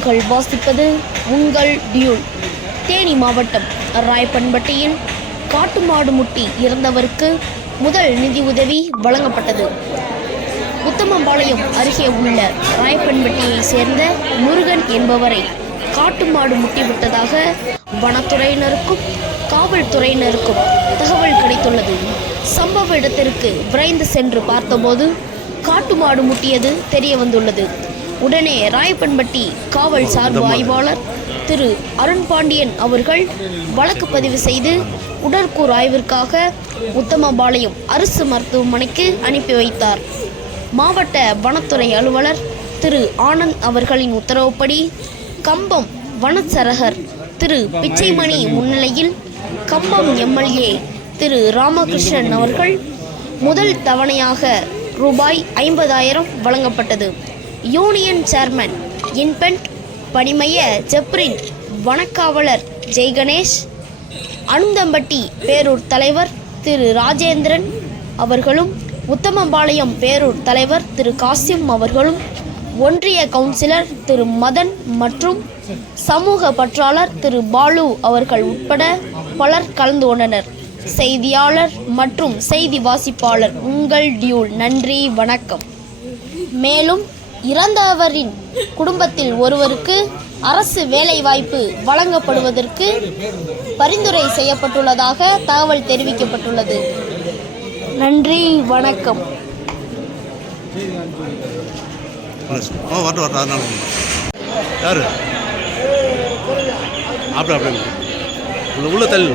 செய்திகள் வாசிப்பது உங்கள் டியூல். தேனி மாவட்டம் ராயப்பன்பட்டியில் காட்டு மாடு முட்டி இறந்தவருக்கு முதல் நிதி உதவி வழங்கப்பட்டது. உத்தமபாளையம் அருகே உள்ள ராயப்பன்பட்டியை சேர்ந்த முருகன் என்பவரை காட்டு மாடு முட்டிவிட்டதாக வனத்துறையினருக்கும் காவல்துறையினருக்கும் தகவல் கிடைத்துள்ளது. சம்பவ இடத்திற்கு விரைந்து சென்று பார்த்தபோது காட்டு மாடு முட்டியது தெரிய வந்துள்ளது. உடனே ராயப்பன்பட்டி காவல் சார்பு ஆய்வாளர் திரு அருண்பாண்டியன் அவர்கள் வழக்கு பதிவு செய்து உடற்கூறு ஆய்விற்காக உத்தமபாளையம் அரசு மருத்துவமனைக்கு அனுப்பி வைத்தார். மாவட்ட வனத்துறை அலுவலர் திரு ஆனந்த் அவர்களின் உத்தரவுப்படி கம்பம் வனச்சரகர் திரு பிச்சைமணி முன்னிலையில் கம்பம் எம்எல்ஏ திரு ராமகிருஷ்ணன் அவர்கள் முதல் தவணையாக ரூபாய் 50,000 வழங்கப்பட்டது. யூனியன் சேர்மன் இன்பென்ட் பணிமைய ஜப்ரின், வனக்காவலர் ஜெய்கணேஷ், அனுந்தம்பட்டி பேரூர் தலைவர் திரு ராஜேந்திரன் அவர்களும் உத்தமபாளையம் பேரூர் தலைவர் திரு காசிம் அவர்களும் ஒன்றிய கவுன்சிலர் திரு மதன் மற்றும் சமூக பற்றாளர் திரு பாலு அவர்கள் உட்பட பலர் கலந்து கொண்டனர். செய்தியாளர் மற்றும் செய்தி வாசிப்பாளர் உங்கள் டியூல். நன்றி, வணக்கம். மேலும் இறந்தவரின் குடும்பத்தில் ஒருவருக்கு அரசு வேலைவாய்ப்பு வழங்கப்படுவதற்கு பரிந்துரை செய்யப்பட்டுள்ளதாக தகவல் தெரிவிக்கப்பட்டுள்ளது. நன்றி, வணக்கம். யாரு அப்படி உள்ள தள்ளு